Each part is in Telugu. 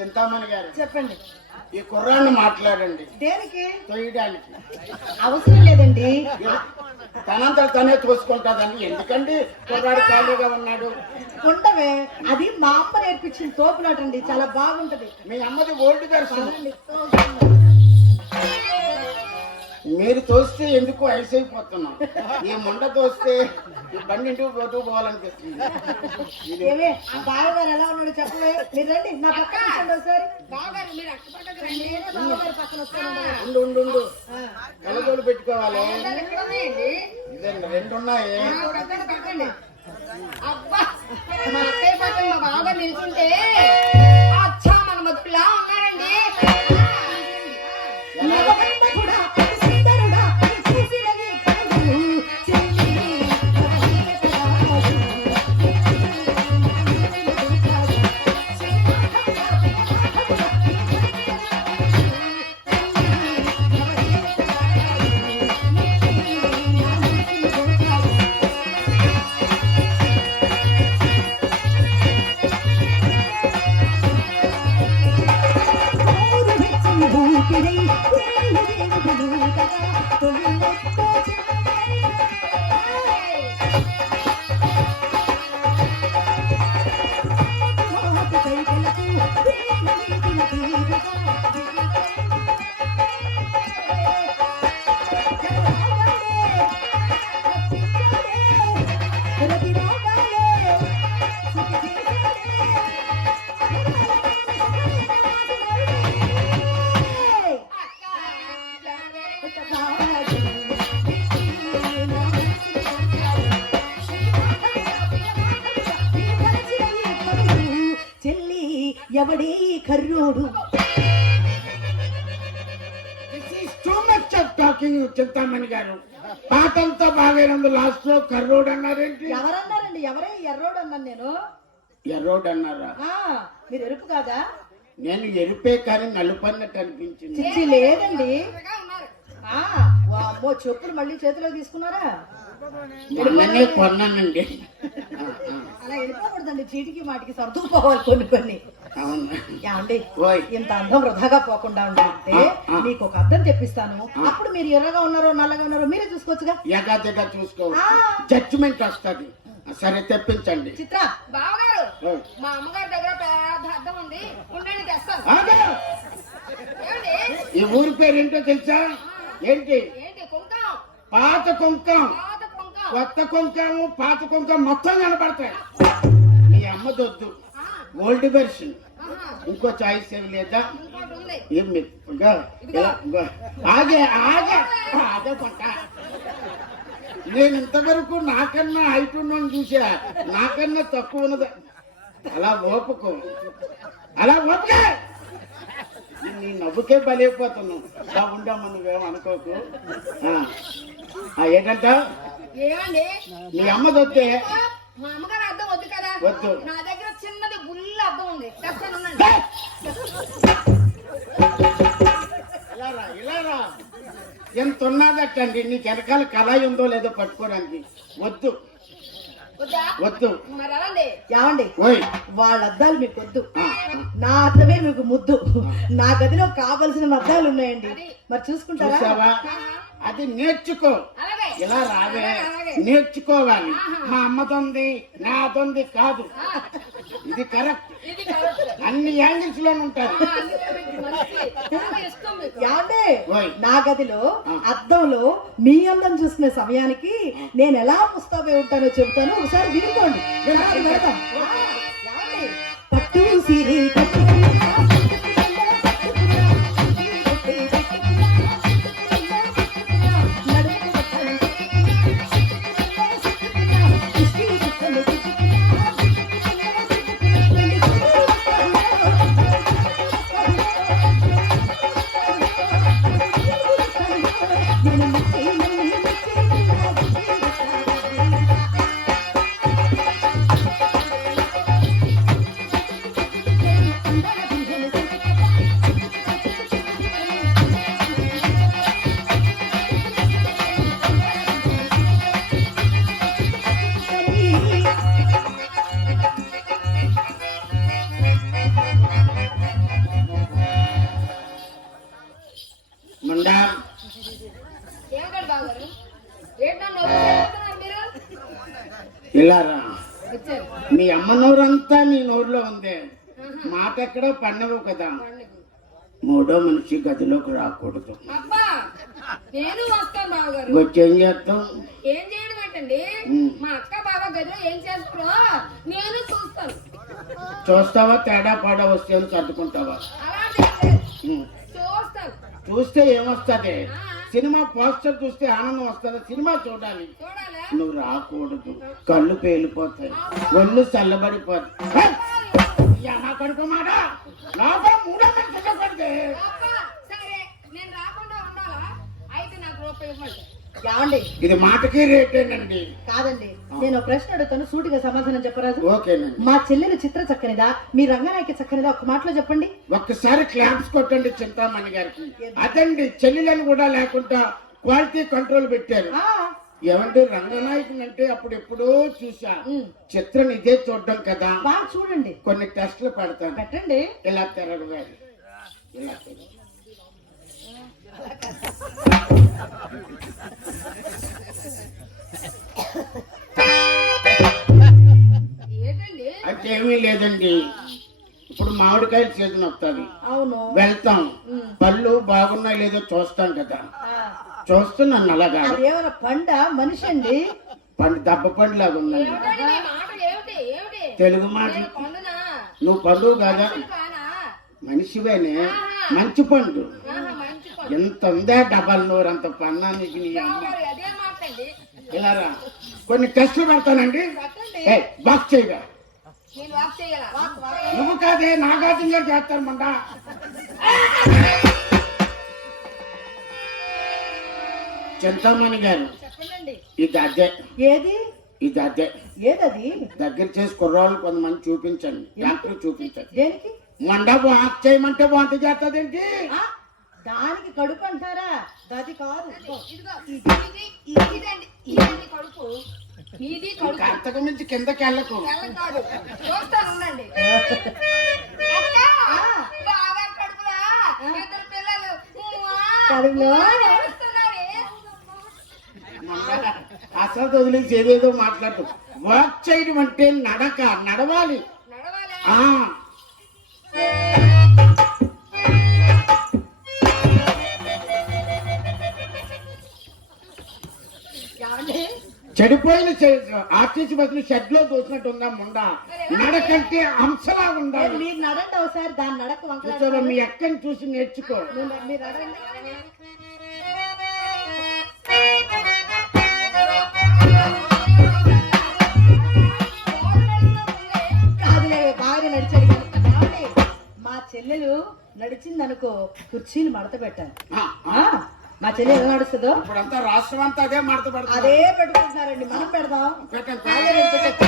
చింతామణి గారు చెప్పండి. ఈ కుర్రాన్ని మాట్లాడండి. దేనికి? తొయ్యడానికి. అవసరం లేదండి. తనంతట తనే తోసుకుంటాదండి ఎందుకండి కుర్రాడు ఖాళీగా ఉన్నాడు? ఉండవే అది మా అమ్మ నేర్పించిన తోపులాటండి చాలా బాగుంటది. మీ అమ్మది ఓల్డ్ దర్శనం. మీరు తోస్తే ఎందుకు ఐస్ అయిపోతున్నాం? ఈ ముండ తోస్తే ఈ బండి ఇంటికి పోతూ పోవాలనిపిస్తుంది. బావగారు ఎలా ఉన్నాడు చెప్పలే. మీరు రండి నా పక్కన కూర్చోండి ఒకసారి. బావగారు మీరు అక్క పక్కకు రండి నేనే బావగారి పక్కన వస్తాను ఉండు ఉండు ఉండు. కలగోలు పెట్టుకోవాలి. ఇదండి రెండు ఉన్నాయి ఆ, పక్కన. పక్కండి అబ్బా! మా అక్కయ్య పక్కన మా బావగారు నిల్చుంటే అచ్చా మన ఉన్నారండి. ఎవడే కర్రోడు? టాకింగ్ చింతామణి గారు. పాటంతా బాగైనందు లాస్ట్లో కర్రోడ్ అన్నారేంటి? ఎవరన్నారండి? ఎవరే ఎర్రోడు అన్నాను నేను? ఎర్రోడ్ అన్నారా? మీరు ఎరుపు కాదా? నేను ఎరిపే కానీ నలుపు అన్నట్టు అనిపించింది లేదండి. చెప్పులు మళ్ళీ చేతిలో తీసుకున్నారా? మొన్ననే కొన్నానండి. అలా వెళ్ళిపోకూడదండి. చీటికి మాటికి సర్దుకుపోవాలి కొన్ని కొన్ని. ఏమండి ఇంత అందం వృధాగా పోకుండా ఉండాలంటే. మీకు ఒక అద్దం తెప్పిస్తాను అప్పుడు మీరు ఎర్రగా ఉన్నారో నల్లగా ఉన్నారో మీరే చూసుకోవచ్చుగా? యగాదిగా చూసుకోవచ్చు. జడ్జిమెంట్ వస్తుంది. సరే తెప్పించండి. చిత్ర. బావగారు. మా అమ్మగారి దగ్గర పెద్ద అద్దం ఉంది. ఉండండి తెస్తాను. ఈ ఊరి పేరు ఏంటో? తెలుసా ఏంటి పాత కుంకం కొత్త కుంకం పాత కుంకం మొత్తం కనపడతాయి. మీ అమ్మదొద్దు ఓల్డ్ వెర్షన్ ఇంకో చాయిస్ ఏమి లేదా? ఏం. ఆగే ఆగే. ఆగే పట్ట నేను ఇంతవరకు నాకన్నా హైట్ ఉన్నోని చూసా. నాకన్నా తక్కువ ఉన్నది. అలా ఓపుకో. అలా ఓపుకే. నీ నవ్వుకే బలైపోతున్నావు బాగుండమ్మా నువ్వేం అనుకోకు. ఏమండి? నీ అమ్మదొద్దే మా అమ్మగారు అద్దం వద్దు కదా. వద్దు. నా దగ్గర చిన్నది బుల్ల అద్దం ఉంది. తెస్తాను ఉండండి. ఇలా రా ఇలా రా. ఎంత ఉన్నదట్టండి? నీకు వెనకాల కళాయి ఉందో లేదో పట్టుకోవడానికి. వద్దు. వద్దా? వద్దు. మరి ఎలాండి ఏమండి? ఓయ్. వాళ్ళ అద్దాలు మీకు వద్దు. ఆ, నా అద్దమే మీకు ముద్దు. నా గదిలో కావలసిన అద్దాలు ఉన్నాయండి. మరి చూసుకుంటారా? చూసావా? అది నేర్చుకో. అలాగే. ఇలా రావే. నేర్చుకోవాలి. మా అమ్మతోంది నాతోంది కాదు. ఇది కరెక్ట్. ఇది కరెక్ట్. అన్ని యాంగిల్స్ ఏమండి ఓయ్. నా గదిలో. అద్దంలో మీ అందం చూసుకునే సమయానికి నేను ఎలా ముస్తాబై ఉంటానో చెబుతాను. ఒకసారి వినుకోండి? పట్టు సిరి నోరంతా నీ నోరులో ఉంది. మాట ఎక్కడో పన్నవు కదా. మూడో మనిషి గదిలోకి రాకూడదు. అబ్బా! నేను వస్తాను బావగారు. వచ్చి ఏం చేస్తాం? ఏం చేయడం ఏంటండి. మా అక్క బావ గదిలో ఏం చేస్తారో నేను చూస్తాను. చూస్తావా? తేడా పాడా వస్తే ఉమ్. చూస్తాను. చూస్తే ఏమొస్తుంది? సినిమా పోస్టర్ చూస్తే ఆనందం వస్తుంది. సినిమా చూడాలి. చూడాలా? నువ్వు రాకూడదు. కళ్ళు పేలిపోతాయి. ఒళ్ళు చల్లబడిపోతాయి. కడుపు మాట మూడో అయితే నాకు రూపాయి ఇవ్వండి. ఏమండి ఇది మాటకి రేటేనండి. కాదండి. నేను ప్రశ్న అడుగుతాను సూటిగా సమాధానం చెప్పరాదు. ఓకేనండి. మా చెల్లెలు చిత్ర చక్కనిదా మీ రంగనాయకి చక్కనిదా ఒక మాటలో చెప్పండి. ఒక్కసారి క్లాప్స్ కొట్టండి చింతామణి గారికి. అదండి చెల్లెలను కూడా లేకుండా క్వాలిటీ కంట్రోల్ పెట్టారు. ఏమంటే రంగనాయకుని అంటే అప్పుడు ఎప్పుడో చూసా చిత్రం ఇదే చూడడం కదా. బాగా చూడండి. కొన్ని టెస్టులు పెడతాను. పెట్టండి. ఇలా తిరగవాలి ఇలా తిరగ ఏమీ లేదండి. ఇప్పుడు మామిడికాయలు సీజన్ వస్తుంది అవును. వెళ్తాం. పళ్ళు బాగున్నాయి లేదో చూస్తాం కదా. చూస్తున్నాను అలాగా? అదేమైనా పండ? మనిషి అండి. పండు దెబ్బ పండు లాగా ఉందండి తెలుగు మాట. నువ్వు పండు కాదా? మనిషివేనే. మంచి పండు. ఎంత ఉందా డబల్ నోరు అంత పన్నా నీకు నీ అమ్మ? ఇలా రా. కొన్ని టెస్టులు పెడతానండి. బాక్స్ చేయగా నేను వాక్ చేయాలా? నువ్వు కాదే నాగార్జున చేస్తారు మంట చింతామణి గారు చెప్పండి ఇది అదే. ఏది? ఇది అదే. ఏదది? దగ్గర చేసి కుర్రాళ్ళు కొంతమంది చూపించండి. డాక్టర్ చూపించండి. దేనికి? మండ చేయమంటే వంట చేస్తుందేంటి? ఆ, దానికి కడుపు అంటారా? గది కాదు. ఇది ఇదండి కడుపు. ఇంకా కడుపు. అంతకు మించి కిందకి వెళ్ళకు. చూస్తాను ఉండండి. అసలు వదిలేసి ఏదేదో మాట్లాడు. వాక్ చేయడం అంటే నడక నడవాలి. నడవాలా? చెడిపోయిన ఆర్టీసీ బస్సులు షెడ్లో దోసినట్టు ఉందా ముండ? నడకంటే అంశలా ఉండాలి. మీరు నడండి ఒకసారి దాని నడక మీ అక్కని చూసి నేర్చుకో. మీరు నడండి? మా చెల్లెలు నడిచింది అనుకో కుర్చీలు మడత పెట్టాను మా చెల్లెలు ఎలా నడుస్తుందో ఇప్పుడంతా రాష్ట్రం అంతా అదే మడత అదే పెట్టుకుంటున్నారండి మనం పెడదాం. పెట్టండి.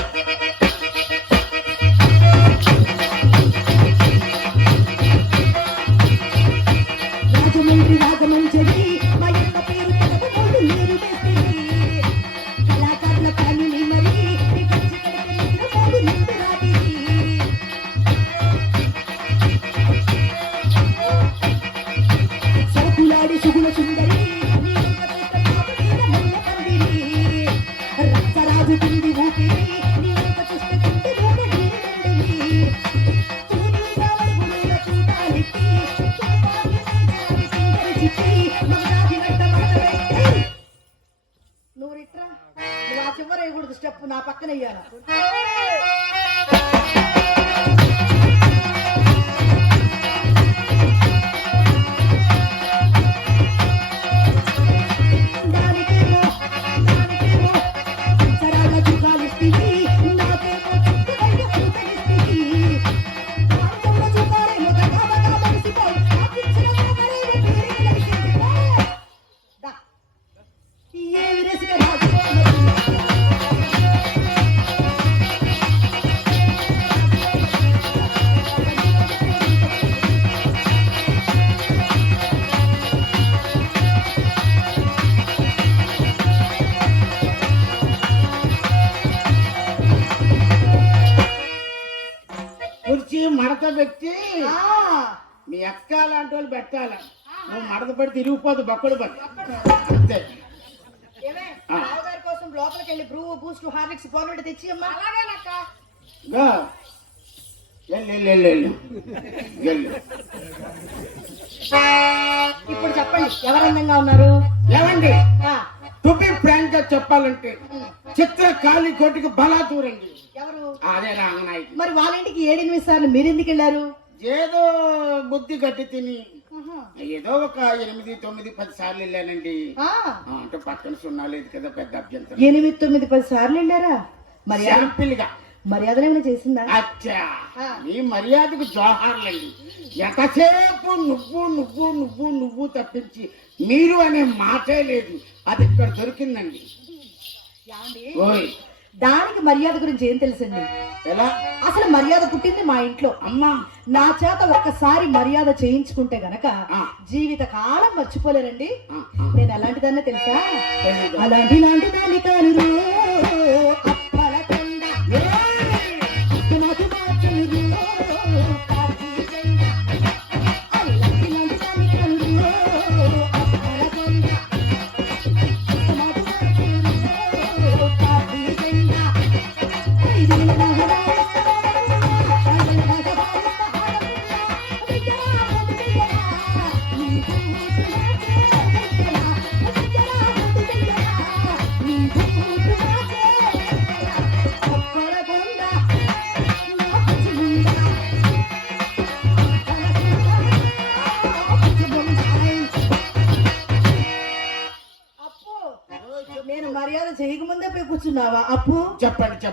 తిరిగిపోదు బొక్కడు పడి అంతే. కోసం లోపలికి వెళ్ళి బ్రూ బూస్ట్ హార్లిక్స్ పౌడర్ తెచ్చి అమ్మా అలాగేనక్క ఇప్పుడు చెప్పండి ఎవరు అందంగా ఉన్నారు? ఏమండి? ఆ, టు బి ఫ్రాంక్గా చెప్పాలంటే చిత్ర కాళీ కోటికి బలా దూరండి. ఎవరు? అదే రాంగనాయకి మరి వాళ్ళ ఇంటికి ఏడెనిమిది సార్లు మీరు ఎందుకు వెళ్ళారు? ఏదో బుద్ధి గట్టి తిని ఏదో ఒక ఎనిమిది తొమ్మిది పది సార్లు వెళ్ళానండి. అంటే పక్కన సున్నా లేదు కదా పెద్ద అభ్యంతరం. ఎనిమిది తొమ్మిది పది సార్లు వెళ్ళారా? మర్యాద శాంపిల్గా మర్యాదలు ఏమైనా చేసిందా? అచ్చా. మీ మర్యాదకు జోహార్లండి. ఎంతసేపు నువ్వు నువ్వు నువ్వు నువ్వు తప్పించి మీరు అనే మాటే లేదు. అది ఇక్కడ దొరికిందండి? ఓయ్. దానికి మర్యాద గురించి ఏం తెలుసండి? ఎలా? అసలు మర్యాద పుట్టింది మా ఇంట్లో. అమ్మా! నా చేత ఒక్కసారి మర్యాద చేయించుకుంటే గనక. జీవిత కాలం మర్చిపోలేరండి. నేను అలాంటి దాన్ని తెలుసా. అలాంటి లాంటి దాన్ని కాను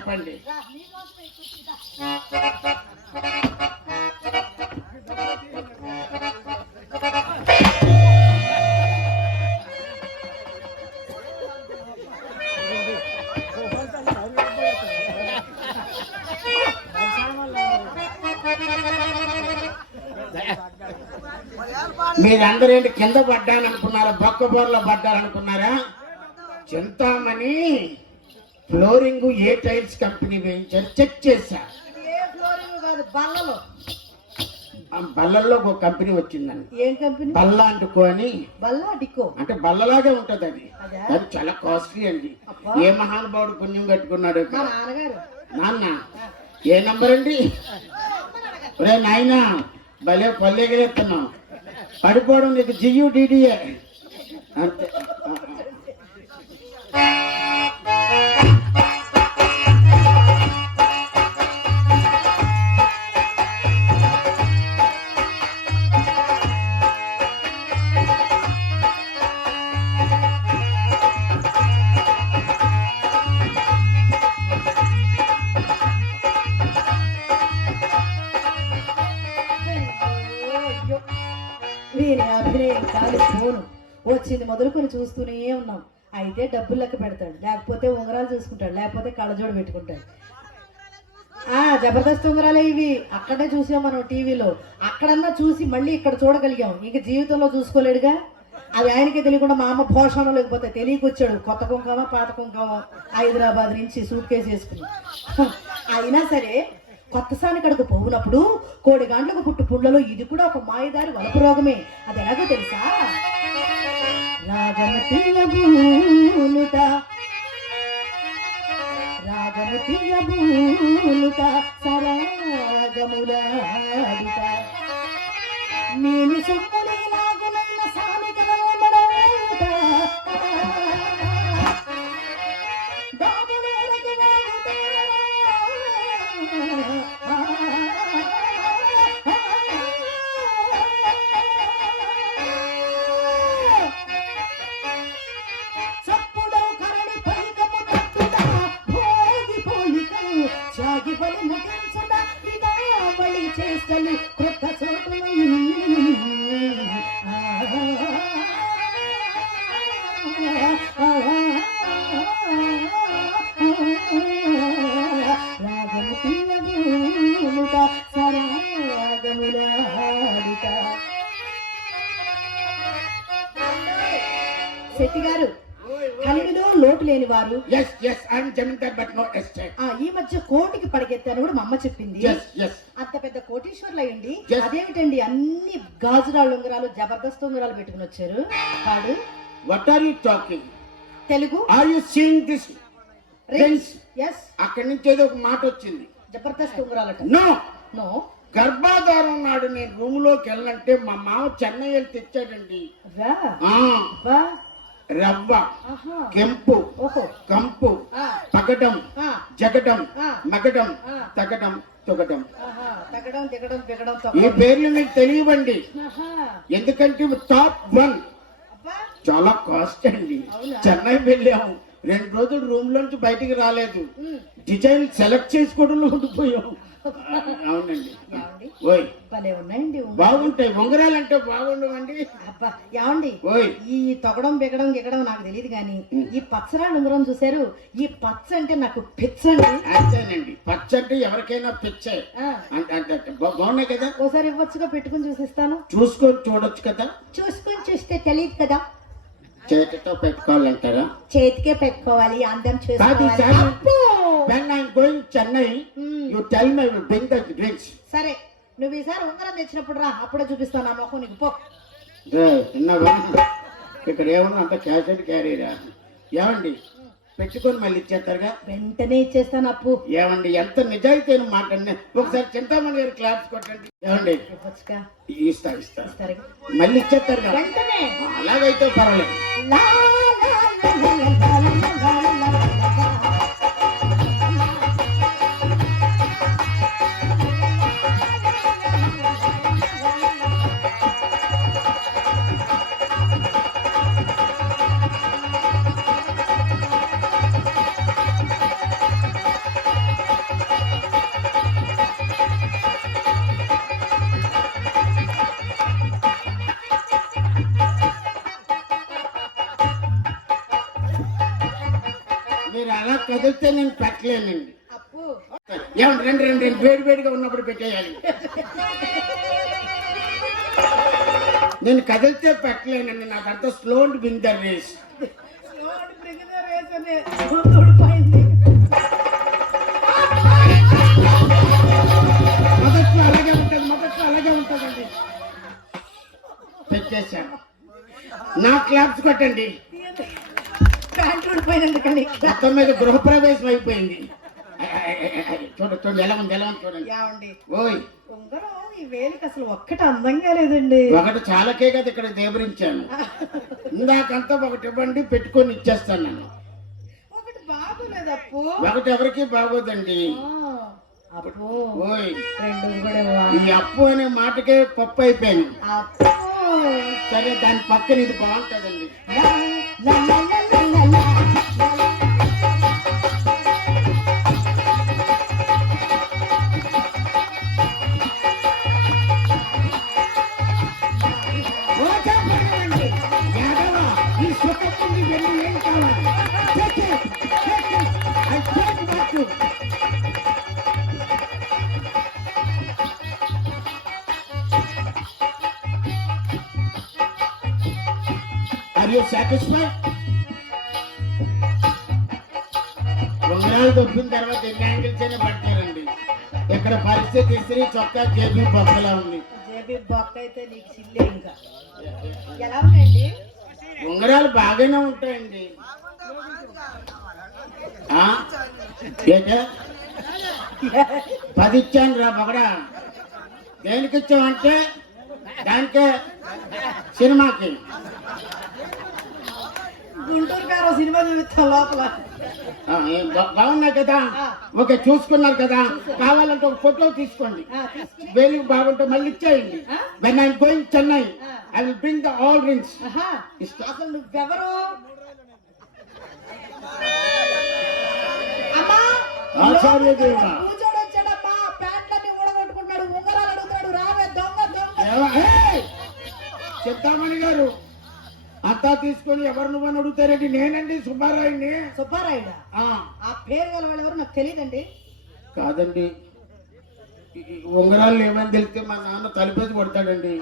చెప్పండి. మీరందరూ ఏంటి కింద పడ్డాననుకున్నారా? బొక్క బోర్లో పడ్డారనుకున్నారా? చింతామణి. ఫ్లోరింగ్ ఏ టైల్స్ కంపెనీ వేయించారు? చెక్ చేశా. బల్లల్లో ఒక కంపెనీ వచ్చిందండి. ఏం కంపెనీ? బల్ల అంటుకొని బల్ల డిక్కో అంటే బల్లలాగే ఉంటది అది. అదే? చాలా కాస్ట్లీ అండి. ఏ మహానుభావుడు పుణ్యం కట్టుకున్నాడు నాన్న ఏ నంబర్ అండి? ఒరే నాయనా భలే పల్లెగలేస్తున్నావు పడిపోవడం నీకు జియు డిడిఏ అంతే. కాదు ఫోను వచ్చింది మొదలుకొని చూస్తూనే ఉన్నాం. అయితే డబ్బులు లెక్క పెడతాడు. లేకపోతే ఉంగరాలు చూసుకుంటాడు. లేకపోతే కళ్ళజోడు పెట్టుకుంటాడు. ఆ జబర్దస్త్ ఉంగరాలే ఇవి. అక్కడే చూసాం మనం టీవీలో. అక్కడన్నా చూసి మళ్ళీ ఇక్కడ చూడగలిగాం. ఇంక జీవితంలో చూసుకోలేడుగా? అది ఆయనకే తెలియకుండా మా అమ్మ పోషణ లేకపోతే తెలియకొచ్చాడు. కొత్త కుంకమా పాత కుంకమా హైదరాబాద్ నుంచి సూట్ కేసు వేసుకుని. అయినా సరే కొత్త సానికడకు పోవునప్పుడు కోడి గంటలకు పుట్టు పుండ్లలో ఇది కూడా ఒక మాయదారి వలపు రోగమే. అది ఎలాగో తెలుసా? రాగము తీయబూనుట రాగము తీయబూనుట సరాగములాడుట. నేను సొంత చెప్పింది అంత పెద్ద కోటీశ్వర్లు అయ్యండి. అదేమిటండి అన్ని గాజురాళ్ళు ఉంగరాలు జబర్దస్త్ ఉంగరాలు పెట్టుకుని వచ్చారు. వాడు what are you talking Telugu. Are you seeing this rings yes అక్కడి నుంచి ఏదో ఒక మాట వచ్చింది. జబర్దస్త్ ఉంగరాలట. నో నో గర్భాధారం నాడు నేను రూమ్లోకి వెళ్ళంటే మా మామ చెన్నై వెళ్ళి తెచ్చాడండి రవ్వ కెంపు కంపు పగటం జగటం. మగటం. తగటం తొగటం. ఈ పేర్లు మీకు తెలియవండి. ఎందుకంటే టాప్ వన్. చాలా కాస్ట్ అండి? చెన్నై వెళ్ళాము. రెండు రోజులు రూమ్ లోంచి బయటికి రాలేదు. డిజైన్ సెలెక్ట్ చేసుకోవడంలో ఉండిపోయాం అవునండి. ఏమండి? ఓయ్. భలే ఉన్నాయండి ఉంగరాలు. బాగుంటాయి. ఉంగరాలు అంటే బాగుండవండి. అబ్బా ఏమండి? ఓయ్. ఈ తొగడం బిగడం గిగడం నాకు తెలియదు కానీ ఈ పచ్చరాళ్ళు ఉంగరం చూసారు ఈ పచ్చ అంటే నాకు పిచ్చండి. అంతేనండి. పచ్చ అంటే ఎవరికైనా పిచ్చే. బాగున్నాయి కదా? ఓసారి ఇవ్వచ్చుగా పెట్టుకుని చూసిస్తాను. చూసుకొని చూడొచ్చు కదా? చూసుకొని చూస్తే తెలియదు కదా? చేతితో పెట్టుకోవాలంటారా? చేతికే పెట్టుకోవాలి అందం చూసుకోవాలి. When I going Chennai you tell my bring the drinks సరే నువ్వు ఈసారి ఉంగరం తెచ్చినప్పుడు రా అప్పుడే చూపిస్తాను నా మొహం నీకు పో. ఇక్కడ ఏమన్నా అంత క్యాష్ అండ్ క్యారీరా? ఏమండి? పెట్టుకొని మళ్ళీ ఇచ్చేస్తారుగా? వెంటనే ఇచ్చేస్తాను అప్పు. ఏమండి ఎంత నిజాయితీ అయిన మాట అండి. ఒకసారి చింతామణి గారు క్లాప్స్ కొట్టండి. ఏమండి? ఇస్తా ఇస్తా. మళ్ళీ ఇచ్చేస్తారుగా? వెంటనే. అలాగైతే పర్వాలేదు. కదిలితే నేను పెట్టలేనండి. ఏమండి రెండు రెండు రెండు. వేడి వేడిగా ఉన్నప్పుడు పెట్టేయాలి. నేను కదిలితే పెట్టలేనండి. నాకంతా slow and win the race. మొదట్లో అలాగే ఉంటుంది మొదట్లో అలాగే ఉంటుందండి. పెట్టేశాను. నా క్లాప్స్ కొట్టండి. మొత్తం మీద గృహప్రవేశం అయిపోయింది. చూడండి చూడండి ఎలా ఉంది ఎలా ఉంది చూడండి. ఓయ్. ఉంగరం ఈ వేలికి అసలు ఒక్కటి అందంగా లేదండి. ఒకటి చాలకే కదా ఇక్కడ దేవరించాను. ఇందాకంతా ఒకటి ఇవ్వండి పెట్టుకొని ఇచ్చేస్తాను నేను ఒకటి బాగోలేదు అప్పు. ఒకటి ఎవరికి బాగోదండి. ఓయ్. ఈ అప్పు అనే మాటకే పప్పు అయిపోయాను. సరే దాని పక్కన ఇది బాగుంటుందండి. Satisfied? ఉంగరాలు దొబ్బిన తర్వాత ఎన్ని యాంగిల్స్ అయినా పడతారండి ఇక్కడ పరిస్థితి ఇస్త్రీ చొక్కా జేబీ బొక్కలా ఉంది. జేబీ బొక్క అయితే నీకు చిల్లే ఇంకా. ఎలా ఉన్నాయండి ఉంగరాలు బాగానే ఉంటాయండి. పది ఇచ్చాను రా మగడా దేనికి ఇచ్చావంటే దానికే సినిమాకి. గుంటూరు గారు సినిమా చూపిస్తాం లోపల. బాగున్నా కదా? ఓకే చూసుకున్నారు కదా? కావాలంటే ఒక ఫోటో తీసుకోండి. వేలుగు బాగుంటే మళ్ళీ ఇచ్చేయండి. When I'm going Chennai I will bring the all rings అసలు నువ్వెవరు? ఆచార్య దేవుడా. చింతామణి గారు. అంతా తీసుకొని ఎవరు నువ్వని అడుగుతారండి? నేనండి సుబ్బారాయుడిని సుబ్బారాయుడు? ఆ, ఆ పేరు గల వాళ్ళు ఎవరు నాకు తెలియదండి కాదండి. ఉంగరాలు ఏమని తెలిస్తే మా నాన్న తలిపేసి కొడతాడండి.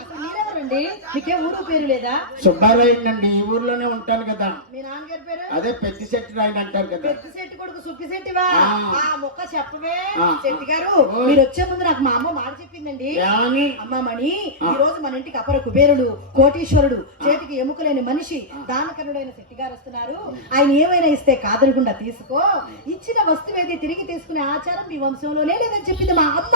మీకే ఊరు పేరు లేదా? సుబ్బారాయుడు అండి ఈ ఊర్లోనే ఉంటాను కదా. మీ నాన్నగారి పేరు? అదే పెద్ద శెట్టి రాయని అంటారు కదా. పెద్ద శెట్టి కొడుకు సుక్కి శెట్టివా? ఆ. మొక్క చెప్పవే ఆ, శెట్టి గారు. మీరు వచ్చే ముందు నాకు మా అమ్మ మాట చెప్పిందండి. ఏమని? అమ్మా మణి ఆ. ఈ రోజు మన ఇంటికి అపర కుబేరుడు కోటీశ్వరుడు చేతికి ఎముకలేని మనిషి దానకరుడైన శెట్టి గారు వస్తున్నారు. ఆయన ఏమైనా ఇస్తే కాదనకుండా తీసుకో. ఇచ్చిన వస్తువు ఏది తిరిగి తీసుకునే ఆచారం మీ వంశంలోనే లేదని చెప్పింది మా అమ్మ.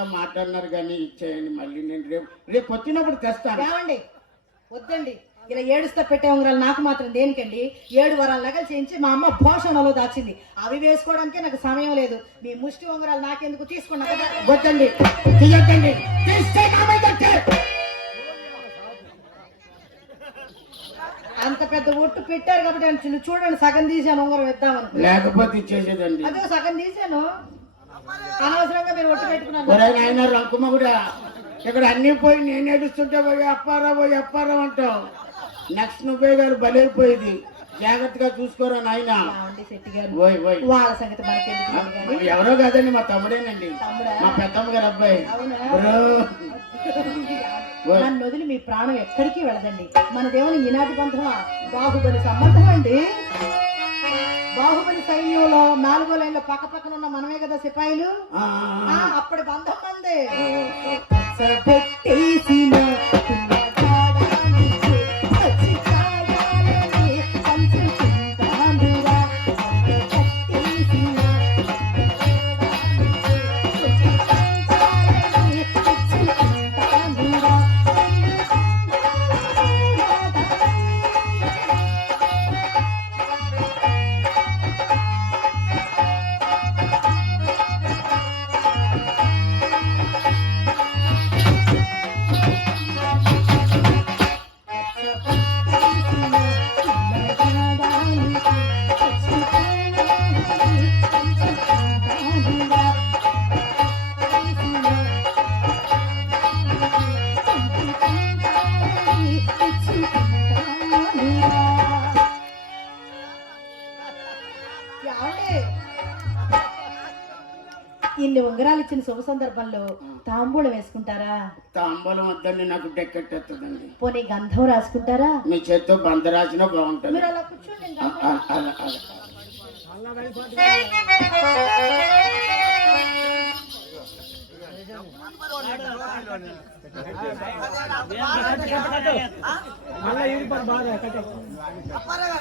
హాస్యానికి మాట్లాడినారు కానీ ఇచ్చేయండి మళ్ళీ నేను రేపు రేపు వచ్చినప్పుడు తెస్తాను. ఏమండి? వద్దండి. ఇలా ఏడుస్తా పెట్టే ఉంగరాలు నాకు మాత్రం దేనికండి? ఏడు వరాల నగలు చేయించి మా అమ్మ భోషణలో దాచింది. అవి వేసుకోవడానికే నాకు సమయం లేదు. మీ ముష్టి ఉంగరాలు నాకెందుకు? తీసుకున్నా కదా. వద్దండి. తీయద్దండి. తీస్తే. అంత పెద్ద ఒట్టు పెట్టారు కాబట్టి చూడండి సగం తీసాను ఉంగరం ఇద్దామని లేకపోతే ఇచ్చేసేదండి. అదే సగం తీసాను అనవసరంగా మీరు ఒట్టు పెట్టుకున్నారు. రంకుమ్మ కూడా ఇక్కడ అన్ని పోయి నేను ఏడుస్తుంటే పోయి అప్పారా పోయి అప్పారా అంటావు. నెక్స్ట్ నువ్వే గారు బలైపోయింది జాగ్రత్తగా చూసుకోరా నాయన. వాళ్ళ సంగతి ఎవరో కాదండి మా తమ్ముడేనండి. తమ్ముడా? మా పెద్దమ్మ గారు అబ్బాయి. నన్ను వదిలి మీ ప్రాణం ఎక్కడికి వెళ్ళదండి? మన దేవుని ఈనాటి బంధమా బాహుబలి సంబంధం అండి. బాహుబలి సైన్యంలో నాలుగో లైన్లో పక్క పక్కన ఉన్న మనమే కదా సిపాయిలు. అప్పటి బంధం మంది ఇచ్చిన శుభ సందర్భంలో తాంబూలం వేసుకుంటారా? తాంబూలం వద్దండి నాకు డెక్కెట్టేస్తుందండి పోనీ గంధం రాసుకుంటారా? మీ చేత్తో బంద రాసినా బాగుంటుంది. మీరు అలా కూర్చోండి.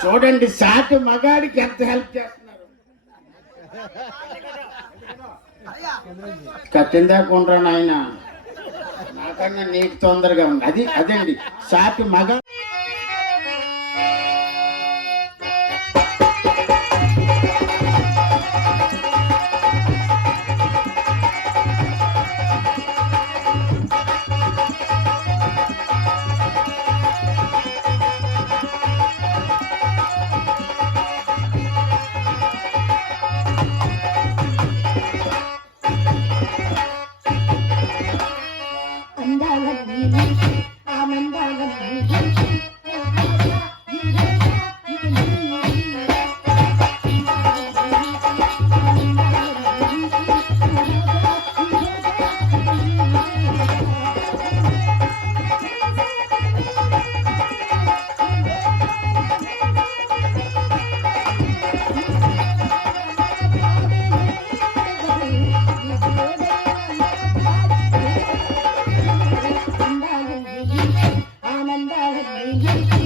చూడండి సాటి మగాడికి ఎంత హెల్ప్ చేస్తున్నారు. కట్టిందాకా ఉండరా నాయన. నాకన్నా నీకు తొందరగా ఉంది. అది అదండి. సాటి మగ Thank you.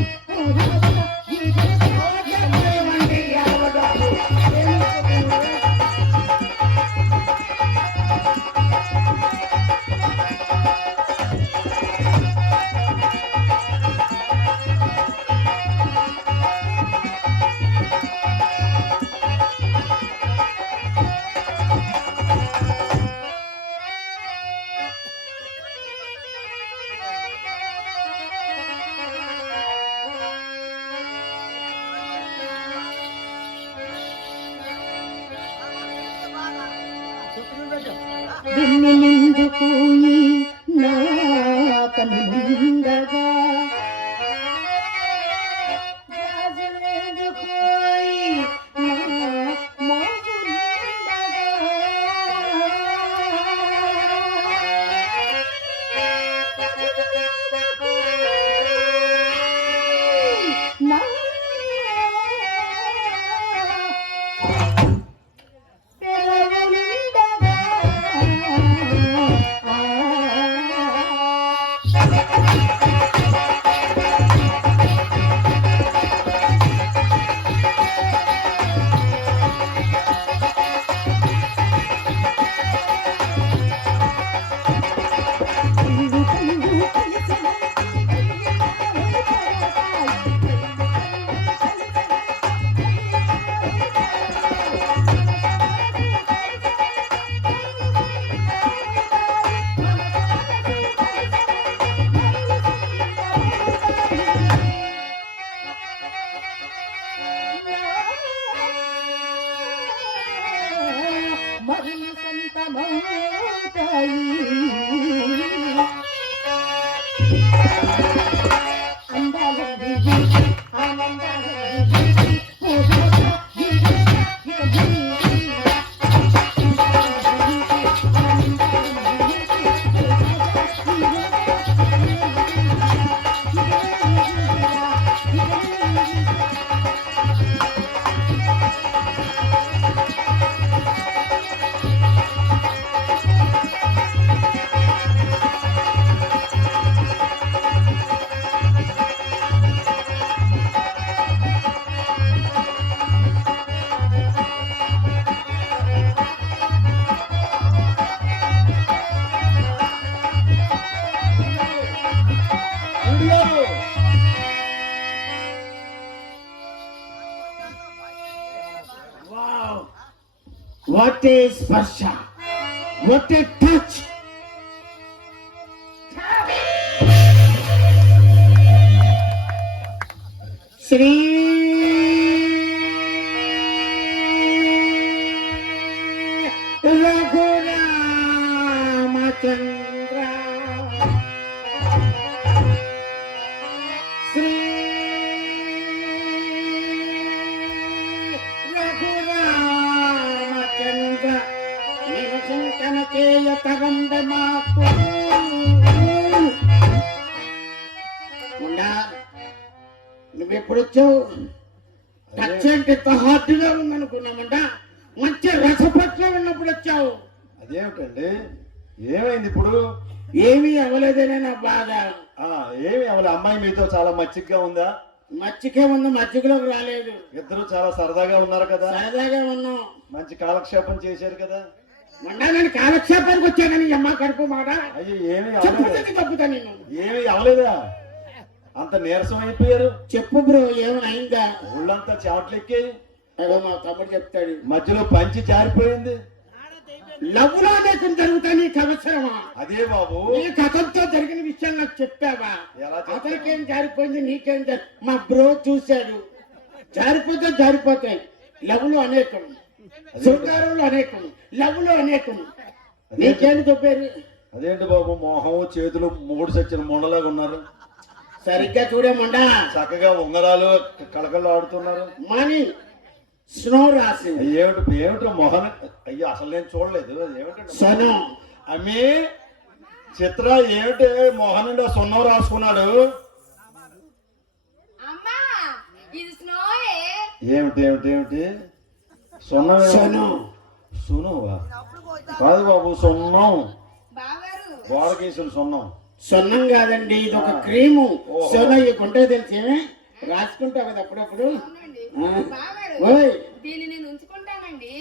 梦得意。వాట్ ఏ స్పర్శ వాట్ ఏ టచ్ శ్రీ ఏమి అవల అమ్మాయి మీతో చాలా మచ్చిగ్గా ఉందా? మచ్చికే ఉంది మచ్చికలోకి రాలేదు. ఇద్దరు చాలా సరదాగా ఉన్నారు కదా? సరదాగా ఉన్నాం. మంచి కాలక్షేపం చేశారు కదా? నేను కాలక్షేపానికి వచ్చానని అమ్మ కడుపు మాట. అయ్యో ఏమి తప్పుతా నేను. ఏమి అవలేదా అంత నీరసం అయిపోయారు? చెప్పు బ్రో ఏమైనా అయిందా? ఊళ్ళంతా చెమట్లెక్కి అదో మా తమ్ముడు చెప్తాడు. మధ్యలో పంచి జారిపోయింది లవ్లో లేకుండా జరుగుతా నీకు అవసరమా? అదే బాబు. నీ కథంతో జరిగిన విషయం నాకు చెప్పావా? అతనికేం జారిపోయింది నీకేం మా బ్రో చూశాడు. జారిపోతే జారిపోతాయి. లవ్లు అనేకం. శృంగారంలో అనేకం. లవ్లు అనేకం. నీకేం చెప్పారు అదేంటి బాబు మోహం చేతులు మూడు సచ్చిన మొండలాగా ఉన్నారు. సరిగ్గా చూడేమండా. చక్కగా ఉంగరాలు కళకళ ఆడుతున్నారు. మనీ. స్నో రాసింది ఏమిటి ఏమిటి మొహం అయ్యో అసలు నేను చూడలేదు. అది ఏమిటండి సను. అమ్మి చిత్ర ఏమిటి? మొహం నిండా సున్నం రాసుకున్నాడు. అమ్మా ఇది స్నోయే. ఏమిటి ఏమిటి ఏమిటి? సున్నం? సను. సునువా కాదు బాబు సున్నం. గోడకేసిన సున్నం. సున్నం కాదండి ఇది ఒక క్రీము. ఓహో. సోనా ఈ గుంటే తెలిసేమే? రాసుకుంటావు కదా అప్పుడప్పుడు. దీన్ని నేను ఉంచుకుంటానండి.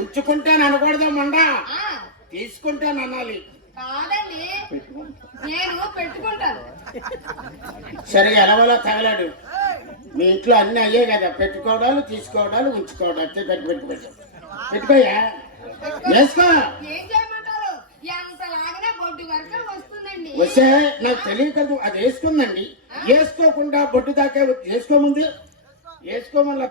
ఉంచుకుంటాను అనకూడదా మండా? తీసుకుంటాను అనాలి కాదండి. నేను పెట్టుకుంటాను. సరే ఎలవలా తగలాడు. మీ ఇంట్లో అన్ని అయ్యే కదా. పెట్టుకోవడాలు తీసుకోవడాలు ఉంచుకోవడాలు అంతే పెట్టి పెట్టు పెట్టు. పెట్టుకోయా వేసుకో. ఏం చేయమంటారు? ఎంత లాగినా బొడ్డు వరకు వస్తుందండి. వస్తే నాకు తెలియకదు. అది వేసుకుందండి. వేసుకోకుండా బొట్టు దాకా వేసుకోముందు వేసుకోమల్ల